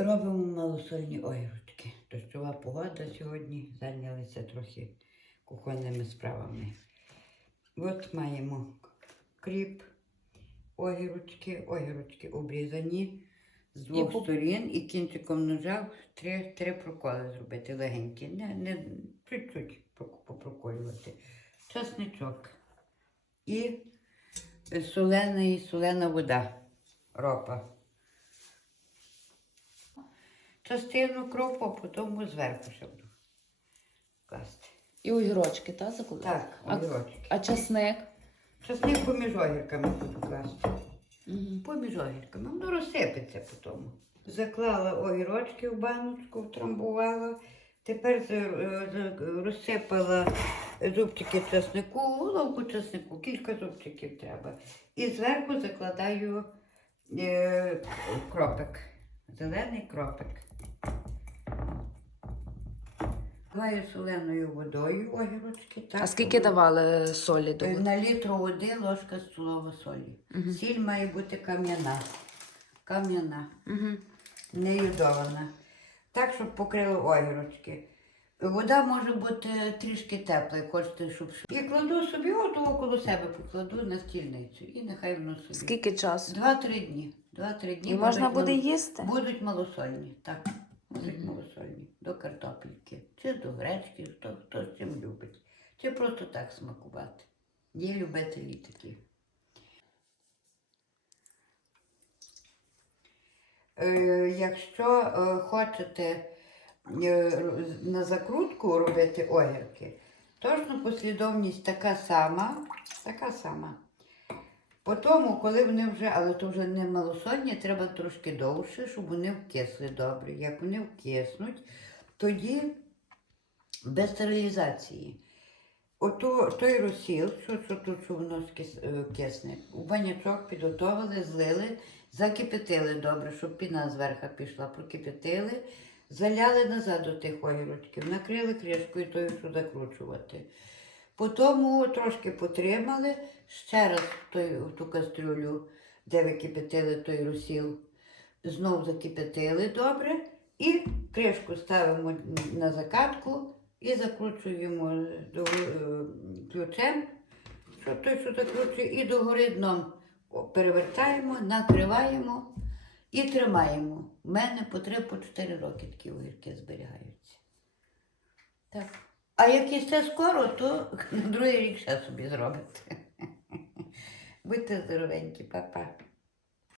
Робимо малосольні огірочки. Дощова погода сьогодні. Зайнялися трохи кухонними справами. От маємо кріп, огірочки, огірочки обрізані з двох сторін і кінчиком ножа три, три проколи зробити легенькі. Не, не, чуть-чуть попроколювати. Часничок. І солена і солена вода. Ропа. Частину кропу, а потім зверху ще буду класти. І огірочки, та закладати? Так, огірочки. а часник? Часник поміж огірками буду класти. Угу. Поміж огірками. Воно розсипеться потім. Заклала огірочки в баночку, втрамбувала. Тепер е, розсипала зубчики чеснику, головку чеснику, кілька зубчиків треба. І зверху закладаю е, кропик. Зелений кропик. Маю соленою водою огірочки. Так, А скільки давали солі до Е. На літру води ложка столова солі. Мгм. Сіль має бути кам'яна. Кам'яна, Угу. не йодована. Так, щоб покрили огірочки. Вода може бути трішки тепла, хочете, щоб. І кладу собі, от около себе покладу на стільницю. І нехай воно собі. Скільки часу? Два-три дні. Два-три дні. І можна буде їсти? Будуть малосольні, так. Мгм. малосольні. До картопельки. Чи до гречки, хто, хто з чим любить. Чи просто так смакувати. Є любителі такі. Е, якщо е, хочете е, на закрутку робити огірки, точно послідовність така сама, така сама. По тому, коли вони вже, але то вже не малосольні, треба трошки довше, щоб вони вкисли добре. Як вони вкиснуть, тоді без стерилізації. Ото той розсіл, що, що тут що воно е, кисне, у банячок підготовили, злили, закипятили добре, щоб піна зверху пішла, прокипятили, заляли назад до тих огірочків, накрили кришкою тою, що закручувати. Потім трошки потримали, ще раз в ту кастрюлю, де ви той розсіл, знов закипятили добре і кришку ставимо на закатку і закручуємо е, ключем, що той, що закручує, і догори дном перевертаємо, накриваємо і тримаємо. У мене по 3-4 роки такі огірки зберігаються. Так. А як їсте скоро, то на другий рік ще собі зробите. Будьте здоровенькі, па-па.